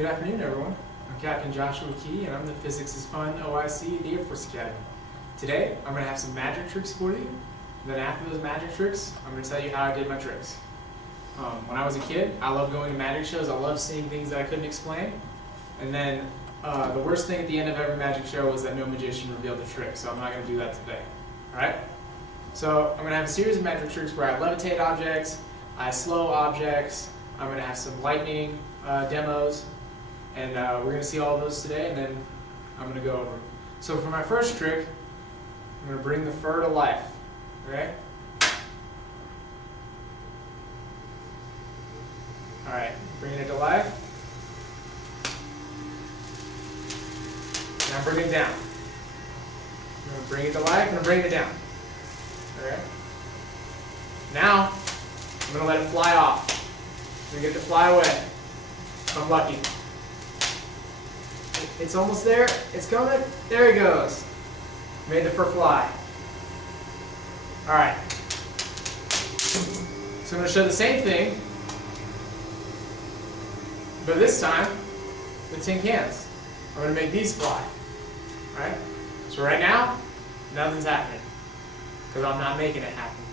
Good afternoon, everyone. I'm Captain Joshua Key, and I'm the Physics is Fun OIC at the Air Force Academy. Today, I'm going to have some magic tricks for you. And then after those magic tricks, I'm going to tell you how I did my tricks. When I was a kid, I loved going to magic shows. I loved seeing things that I couldn't explain. And then the worst thing at the end of every magic show was that no magician revealed the trick, so I'm not going to do that today. Alright? So I'm going to have a series of magic tricks where I levitate objects, I slow objects, I'm going to have some lightning demos, and we're going to see all of those today, and then I'm going to go over. So for my first trick, I'm going to bring the fur to life. Okay? Alright, bringing it to life. Now bring it down. I'm going to bring it to life, and I'm bringing it down. Okay? Now, I'm going to let it fly off. I'm going to get it to fly away. If I'm lucky. It's almost there. It's coming. There he goes. Made the fur fly. Alright. So I'm going to show the same thing, but this time with tin cans. I'm going to make these fly. Alright? So right now, nothing's happening, because I'm not making it happen.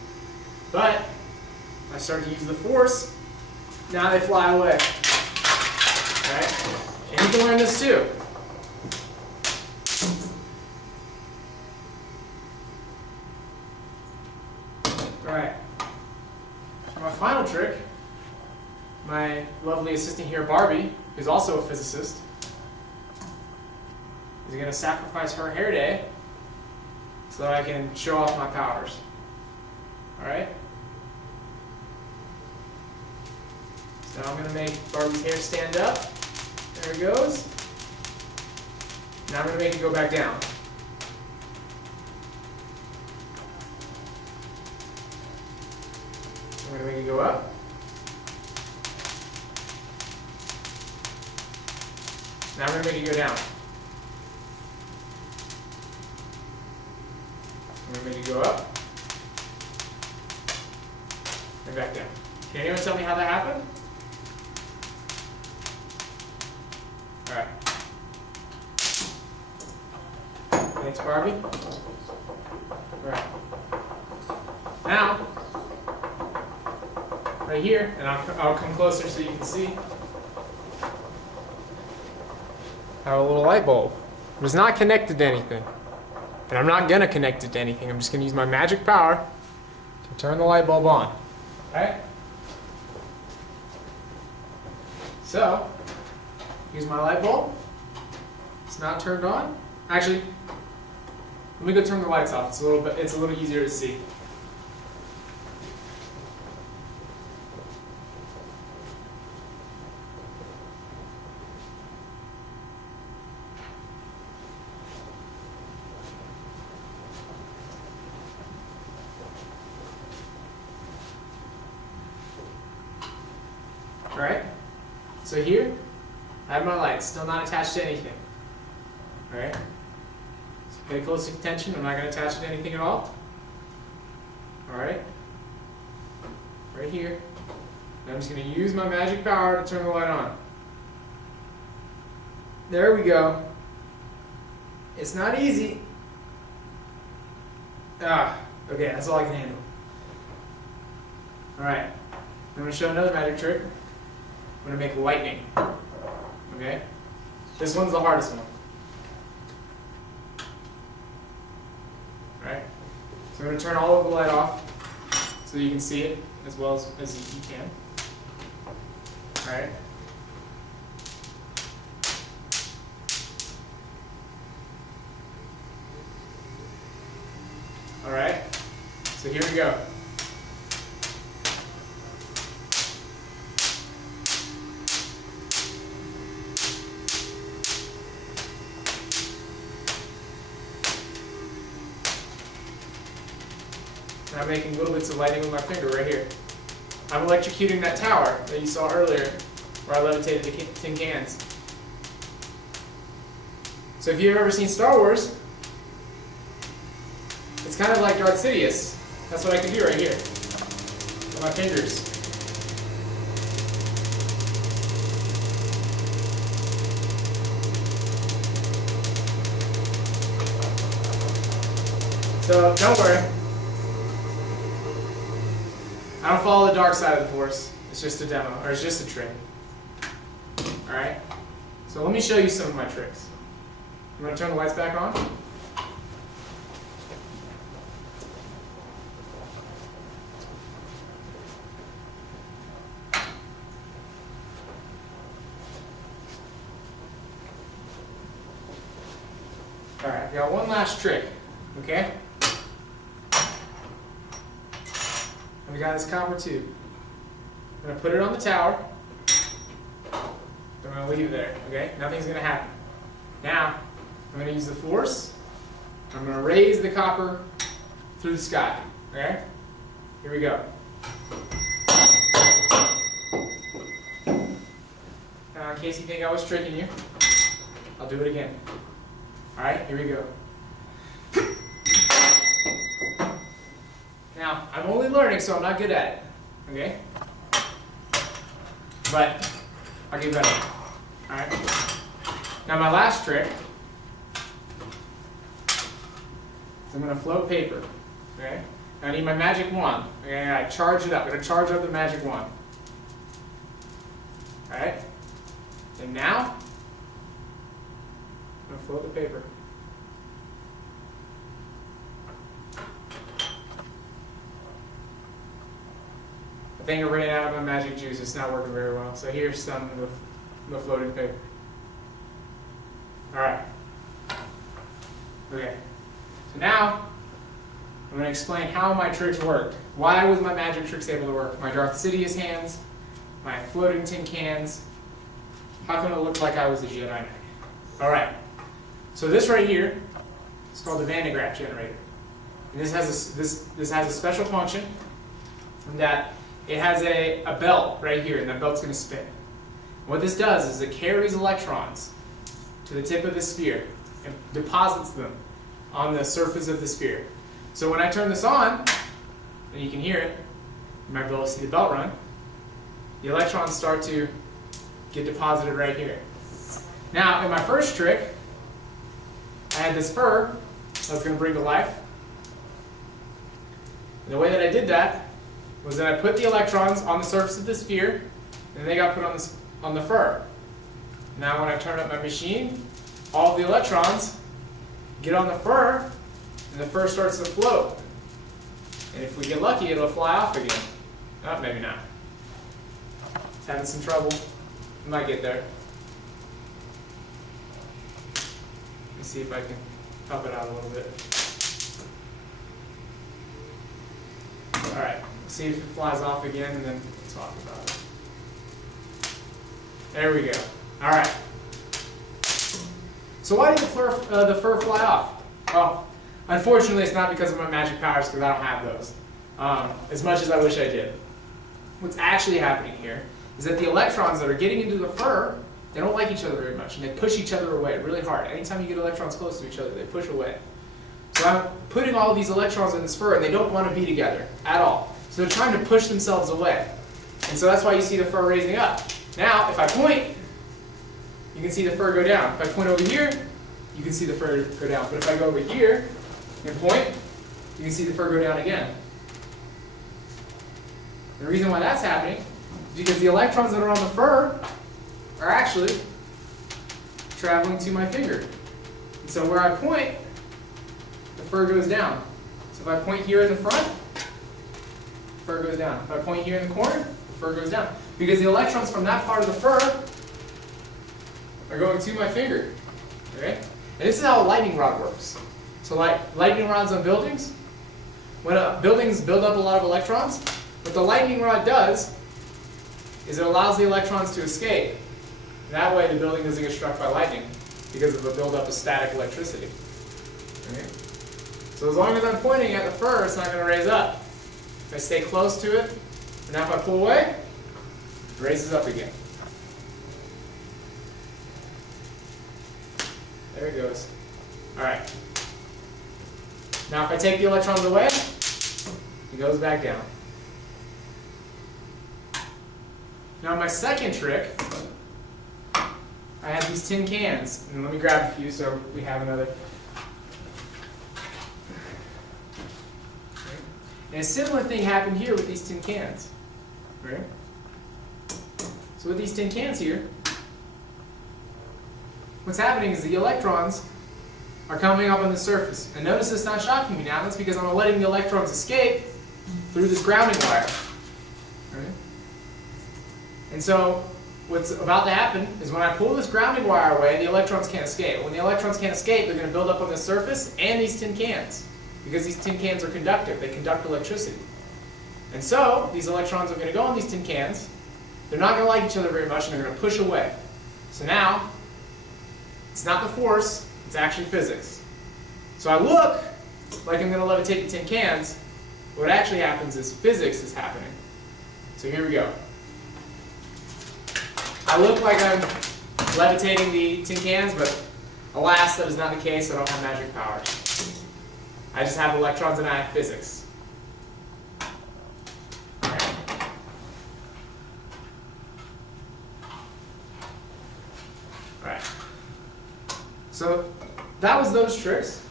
But if I start to use the force, now they fly away. Alright? And you can learn this too. Alright. For my final trick, my lovely assistant here, Barbie, who's also a physicist, is going to sacrifice her hair day so that I can show off my powers. Alright? So I'm going to make Barbie's hair stand up. There it goes. Now I'm going to make it go back down. I'm going to make it go up. Now I'm going to make it go down. I'm going to make it go up. And back down. Can anyone tell me how that happened? Alright. Thanks, Barbie. Alright. Now, right here, and I'll come closer so you can see, I have a little light bulb. It's not connected to anything. And I'm not going to connect it to anything. I'm just going to use my magic power to turn the light bulb on. Alright? So, here's my light bulb. It's not turned on. Actually, let me go turn the lights off. It's a little easier to see. Alright? So here, I have my lights, still not attached to anything. Alright? So pay close attention, I'm not going to attach it to anything at all. Alright? Right here. And I'm just going to use my magic power to turn the light on. There we go. It's not easy. Okay, that's all I can handle. Alright, I'm going to show another magic trick. I'm going to make lightning. Okay? This one's the hardest one. Alright? So I'm going to turn all of the light off so you can see it as well as you can. Alright? Alright? So here we go. And I'm making little bits of lightning with my finger right here. I'm electrocuting that tower that you saw earlier where I levitated the tin cans. So if you've ever seen Star Wars, it's kind of like Darth Sidious. That's what I can do right here with my fingers. So don't worry. I don't follow the dark side of the force. It's just a demo, or it's just a trick. Alright? So let me show you some of my tricks. I'm going to turn the lights back on. Alright, got one last trick. Okay? And we got this copper tube. I'm going to put it on the tower. I'm going to leave it there. Okay? Nothing's going to happen. Now, I'm going to use the force. I'm going to raise the copper through the sky. Okay? Here we go. Now, in case you think I was tricking you, I'll do it again. Alright, here we go. Now, I'm only learning, so I'm not good at it. Okay? But I'll get better. Alright? Now, my last trick is I'm going to float paper. Okay? Now, I need my magic wand. Okay? I charge it up. I'm going to charge up the magic wand. Alright? And now, I'm going to float the paper. I think I ran out of my magic juice. It's not working very well. So here's some of the floating paper. Alright. Okay. So now, I'm going to explain how my tricks worked. Why was my magic tricks able to work? My Darth Sidious hands, my floating tin cans. How come it looked like I was a Jedi Knight? Alright. So this right here is called the Van de Graaff generator. And this has a special function in that it has a belt right here, and that belt's going to spin. What this does is it carries electrons to the tip of the sphere and deposits them on the surface of the sphere. So when I turn this on, and you can hear it, you might be able to see the belt run, the electrons start to get deposited right here. Now, in my first trick, I had this fur that I was going to bring to life. And the way that I did that was that I put the electrons on the surface of the sphere, and they got put on the fur. Now when I turn up my machine, all of the electrons get on the fur, and the fur starts to float. And if we get lucky, it'll fly off again. Oh, maybe not. It's having some trouble. We might get there. Let me see if I can help it out a little bit. Alright, see if it flies off again, and then talk about it. There we go. Alright. So why did the fur fly off? Well, unfortunately it's not because of my magic powers, because I don't have those. As much as I wish I did. What's actually happening here is that the electrons that are getting into the fur, they don't like each other very much, and they push each other away really hard. Anytime you get electrons close to each other, they push away. So I'm putting all of these electrons in this fur, and they don't want to be together at all. So they're trying to push themselves away. And so that's why you see the fur raising up. Now, if I point, you can see the fur go down. If I point over here, you can see the fur go down. But if I go over here and point, you can see the fur go down again. The reason why that's happening is because the electrons that are on the fur are actually traveling to my finger. And so where I point, the fur goes down. So if I point here in the front, the fur goes down. If I point here in the corner, the fur goes down. Because the electrons from that part of the fur are going to my finger. Okay? And this is how a lightning rod works. So like lightning rods on buildings, when buildings build up a lot of electrons, what the lightning rod does is it allows the electrons to escape. And that way the building doesn't get struck by lightning because of a buildup of static electricity. Okay? So as long as I'm pointing at the fur, it's not going to raise up. If I stay close to it, and now if I pull away, it raises up again. There it goes. Alright. Now if I take the electrons away, it goes back down. Now my second trick, I have these tin cans. And let me grab a few so we have another. And a similar thing happened here with these tin cans. Right? So with these tin cans here, what's happening is the electrons are coming up on the surface. And notice it's not shocking me now. That's because I'm letting the electrons escape through this grounding wire. Right? And so what's about to happen is when I pull this grounding wire away, the electrons can't escape. When the electrons can't escape, they're going to build up on the surface and these tin cans. Because these tin cans are conductive. They conduct electricity. And so these electrons are going to go on these tin cans. They're not going to like each other very much, and they're going to push away. So now, it's not the force, it's actually physics. So I look like I'm going to levitate the tin cans. What actually happens is physics is happening. So here we go. I look like I'm levitating the tin cans, but alas, that is not the case. I don't have magic power. I just have electrons and I have physics. Alright. So that was those tricks.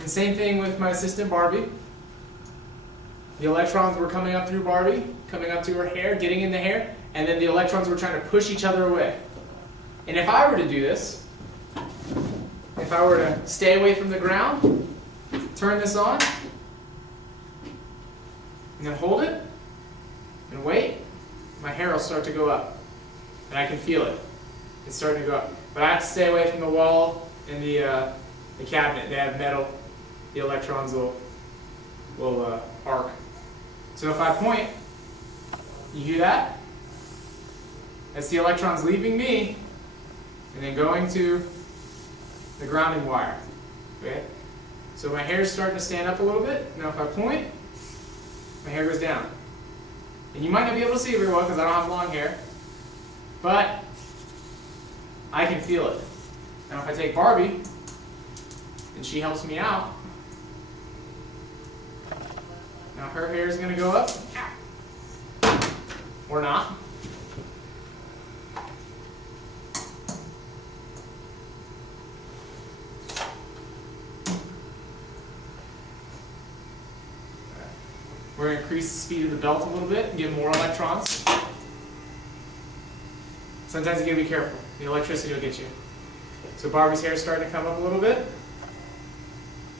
And same thing with my assistant Barbie. The electrons were coming up through Barbie, coming up to her hair, getting in the hair, and then the electrons were trying to push each other away. And if I were to do this, if I were to stay away from the ground, turn this on, and then hold it, and wait, my hair will start to go up. And I can feel it. It's starting to go up. But I have to stay away from the wall and the cabinet. They have metal. The electrons will arc. So if I point, you hear that? That's the electrons leaving me and then going to the grounding wire. Okay? So my hair is starting to stand up a little bit. Now if I point, my hair goes down. And you might not be able to see it very well because I don't have long hair. But I can feel it. Now if I take Barbie, and she helps me out, now her hair is going to go up, or not. We're going to increase the speed of the belt a little bit and get more electrons. Sometimes you got to be careful. The electricity will get you. So Barbie's hair is starting to come up a little bit.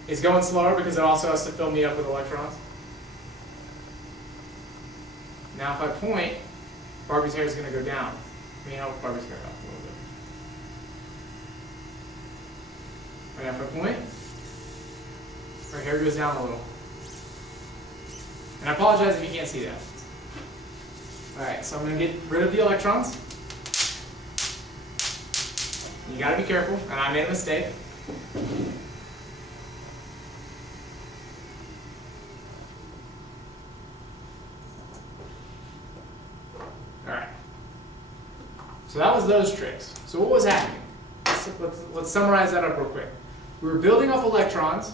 It's going slower because it also has to fill me up with electrons. Now if I point, Barbie's hair is going to go down. Let me help Barbie's hair up a little bit. And now if I point, her hair goes down a little. And I apologize if you can't see that. Alright, so I'm going to get rid of the electrons. You got to be careful, and I made a mistake. Alright. So that was those tricks. So what was happening? Let's summarize that up real quick. We were building up electrons,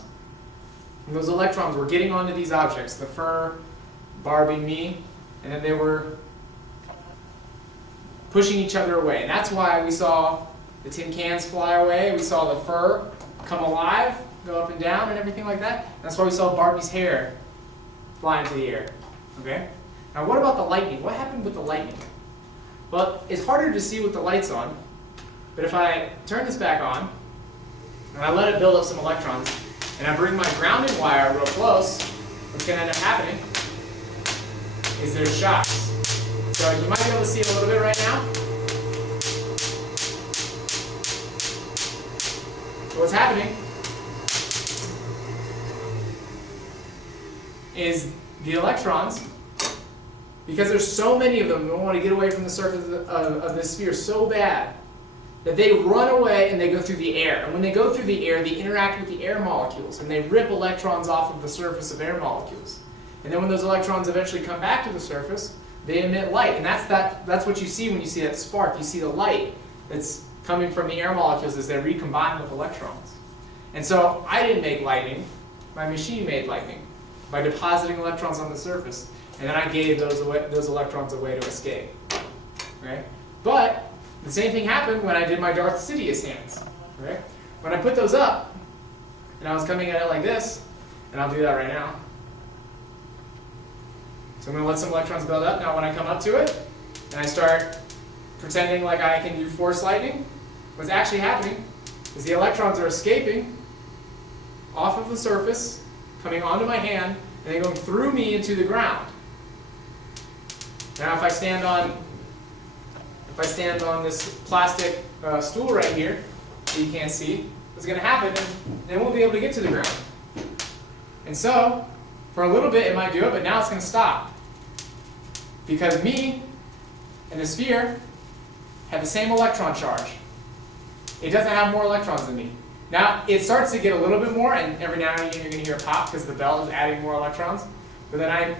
and those electrons were getting onto these objects, the fur, Barbie, me, and then they were pushing each other away. And that's why we saw the tin cans fly away, we saw the fur come alive, go up and down and everything like that. That's why we saw Barbie's hair fly into the air. Okay? Now what about the lightning? What happened with the lightning? Well, it's harder to see with the lights on, but if I turn this back on, and I let it build up some electrons, and I bring my grounding wire real close, what's going to end up happening is there's shocks. So you might be able to see it a little bit right now. So what's happening is the electrons, because there's so many of them, we want to get away from the surface of this sphere so bad, that they run away and they go through the air. And when they go through the air, they interact with the air molecules, and they rip electrons off of the surface of air molecules. And then when those electrons eventually come back to the surface, they emit light. And that's what you see when you see that spark. You see the light that's coming from the air molecules as they recombine with electrons. And so I didn't make lightning. My machine made lightning by depositing electrons on the surface. And then I gave those electrons away to escape. Okay? But the same thing happened when I did my Darth Sidious hands. Right? When I put those up, and I was coming at it like this, and I'll do that right now. So I'm going to let some electrons build up. Now when I come up to it, and I start pretending like I can do force lightning, what's actually happening is the electrons are escaping off of the surface, coming onto my hand, and then going through me into the ground. Now if I stand on this plastic stool right here that you can't see, what's going to happen is they won't be able to get to the ground. And so, for a little bit it might do it, but now it's going to stop. Because me and the sphere have the same electron charge. It doesn't have more electrons than me. Now, it starts to get a little bit more, and every now and again you're going to hear a pop because the bell is adding more electrons. But then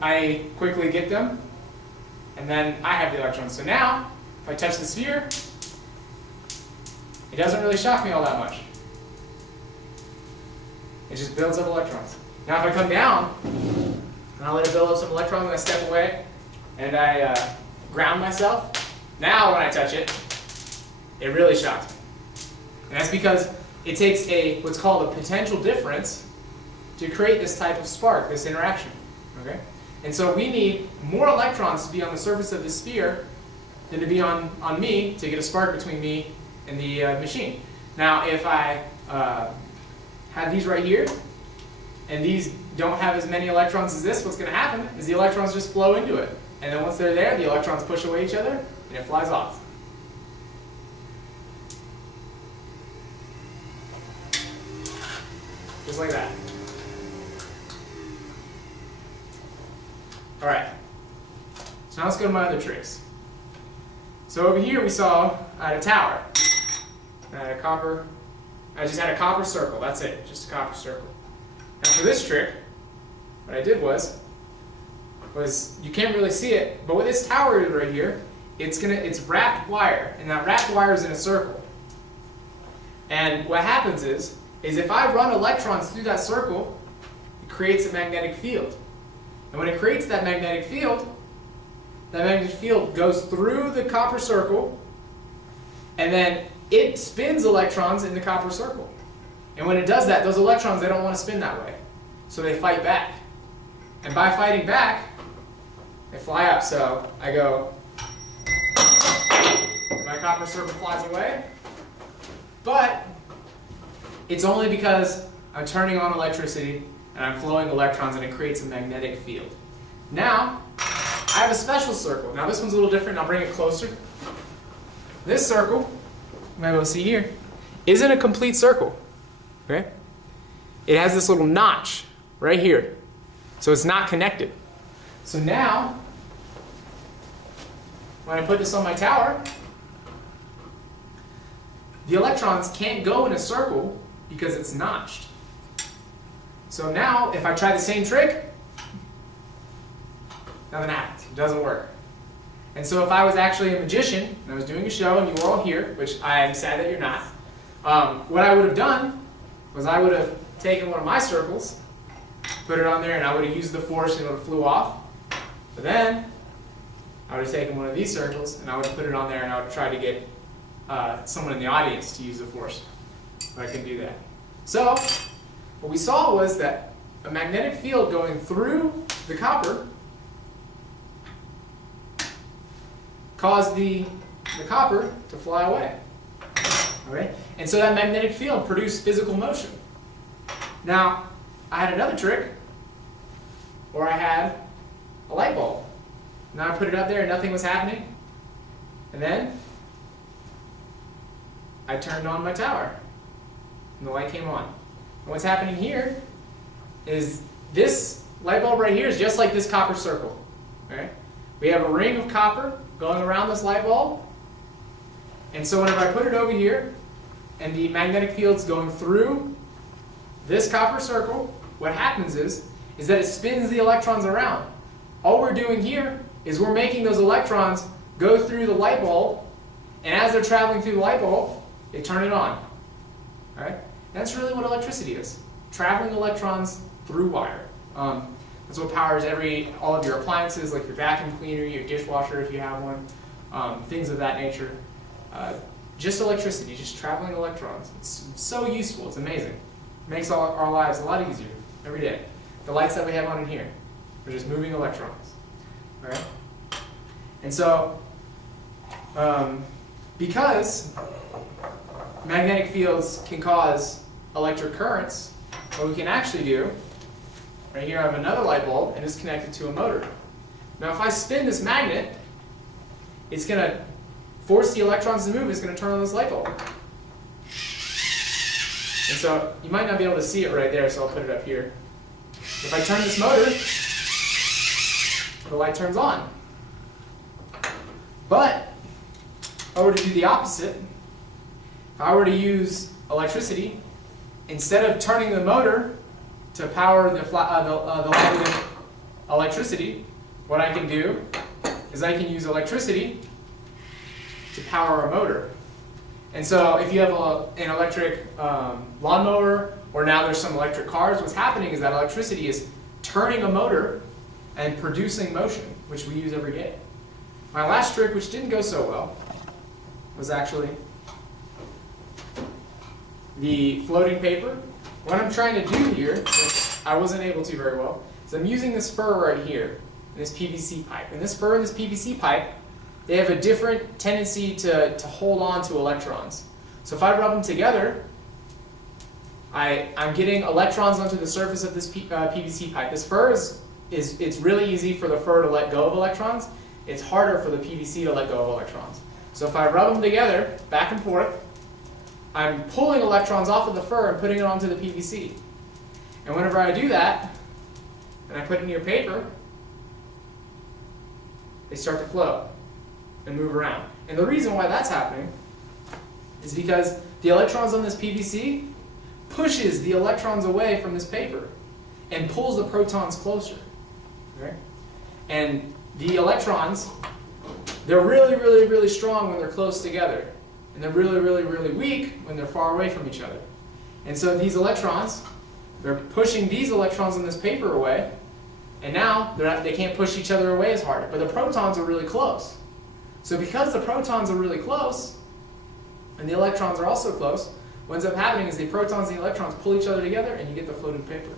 I quickly get them, and then I have the electrons. So now, if I touch the sphere, it doesn't really shock me all that much. It just builds up electrons. Now if I come down, and I let it build up some electrons, and I step away, and I ground myself, now when I touch it, it really shocks me. And that's because it takes what's called a potential difference to create this type of spark, this interaction. Okay? And so we need more electrons to be on the surface of the sphere than to be on me to get a spark between me and the machine. Now if I have these right here, and these don't have as many electrons as this, what's going to happen is the electrons just flow into it. And then once they're there, the electrons push away each other, and it flies off. Just like that. Alright. So now let's go to my other tricks. So over here we saw I had a tower. I had a copper. I just had a copper circle. That's it. Just a copper circle. Now for this trick, what I did was you can't really see it, but with this tower right here, it's wrapped wire, and that wrapped wire is in a circle. And what happens is if I run electrons through that circle, it creates a magnetic field. And when it creates that magnetic field goes through the copper circle, and then it spins electrons in the copper circle. And when it does that, those electrons, they don't want to spin that way. So they fight back. And by fighting back, they fly up. So I go, my copper circle flies away. But it's only because I'm turning on electricity and I'm flowing electrons, and it creates a magnetic field. Now, I have a special circle. Now this one's a little different. I'll bring it closer. This circle, you might be able to see here, isn't a complete circle. Okay? It has this little notch right here. So it's not connected. So now, when I put this on my tower, the electrons can't go in a circle because it's notched. So now, if I try the same trick, nothing happens. It doesn't work. And so if I was actually a magician, and I was doing a show, and you were all here, which I am sad that you're not, what I would have done was I would have taken one of my circles, put it on there, and I would have used the force, and it would have flew off. But then, I would have taken one of these circles, and I would have put it on there, and I would have tried to get someone in the audience to use the force. But I couldn't do that. So, what we saw was that a magnetic field going through the copper caused the copper to fly away. Okay? And so that magnetic field produced physical motion. Now, I had another trick where I had a light bulb. Now I put it up there and nothing was happening. And then I turned on my tower and the light came on. And what's happening here is this light bulb right here is just like this copper circle. Okay? We have a ring of copper going around this light bulb. And so whenever I put it over here and the magnetic field's going through this copper circle, what happens is that it spins the electrons around. All we're doing here is we're making those electrons go through the light bulb, and as they're traveling through the light bulb, they turn it on. All right? That's really what electricity is. Traveling electrons through wire. That's what powers all of your appliances, like your vacuum cleaner, your dishwasher if you have one, things of that nature. Just electricity, just traveling electrons. It's so useful, it's amazing. It makes our lives a lot easier every day. The lights that we have on in here. They're just moving electrons. All right? And so, because magnetic fields can cause electric currents, what we can actually do, right here I have another light bulb, and it's connected to a motor. Now if I spin this magnet, it's going to force the electrons to move. It's going to turn on this light bulb. And so you might not be able to see it right there, so I'll put it up here. If I turn this motor, the light turns on. But if I were to do the opposite, if I were to use electricity, instead of turning the motor to power the light with electricity, what I can do is I can use electricity to power a motor. And so if you have an electric lawnmower, or now there's some electric cars, what's happening is that electricity is turning a motor and producing motion, which we use every day. My last trick, which didn't go so well, was actually the floating paper. What I'm trying to do here, which I wasn't able to very well, is I'm using this fur right here, in this PVC pipe. And this fur and this PVC pipe, they have a different tendency to hold on to electrons. So if I rub them together, I'm getting electrons onto the surface of this PVC pipe. This fur it's really easy for the fur to let go of electrons. It's harder for the PVC to let go of electrons. So if I rub them together, back and forth, I'm pulling electrons off of the fur and putting it onto the PVC. And whenever I do that, and I put it near paper, they start to flow and move around. And the reason why that's happening is because the electrons on this PVC pushes the electrons away from this paper and pulls the protons closer. Okay? And the electrons, they're really, really, really strong when they're close together. And they're really, really, really weak when they're far away from each other. And so these electrons, they're pushing these electrons on this paper away, and now they can't push each other away as hard. But the protons are really close. So because the protons are really close, and the electrons are also close, what ends up happening is the protons and the electrons pull each other together, and you get the floating paper.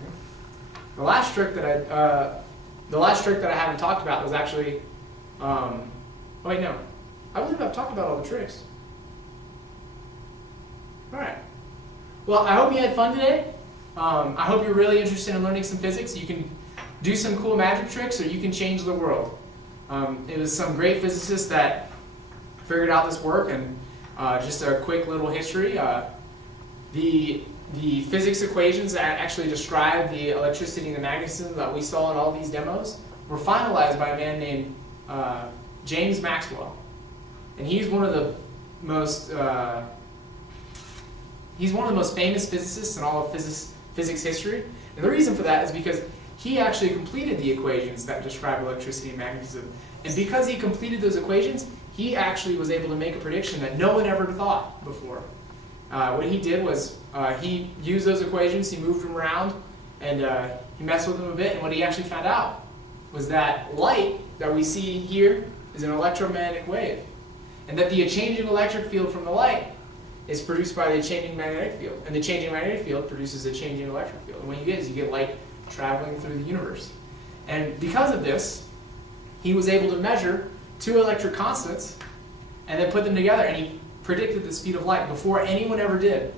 Okay. The last trick that I haven't talked about was actually, oh wait, no. I believe I've talked about all the tricks. All right. Well, I hope you had fun today. I hope you're really interested in learning some physics. You can do some cool magic tricks, or you can change the world. It was some great physicists that figured out this work, and just a quick little history. The physics equations that actually describe the electricity and the magnetism that we saw in all these demos were finalized by a man named James Maxwell. And he's one of the most famous physicists in all of physics history. And the reason for that is because he actually completed the equations that describe electricity and magnetism. And because he completed those equations, he actually was able to make a prediction that no one ever thought before. What he did was he used those equations, he moved them around, and he messed with them a bit. And what he actually found out was that light that we see here is an electromagnetic wave. And that the changing electric field from the light is produced by the changing magnetic field. And the changing magnetic field produces a changing electric field. And what you get is you get light traveling through the universe. And because of this, he was able to measure two electric constants and then put them together, and he predicted the speed of light before anyone ever did.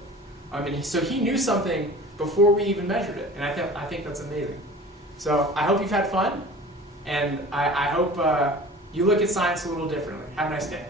So he knew something before we even measured it, and I think that's amazing. So I hope you've had fun, and I hope you look at science a little differently. Have a nice day.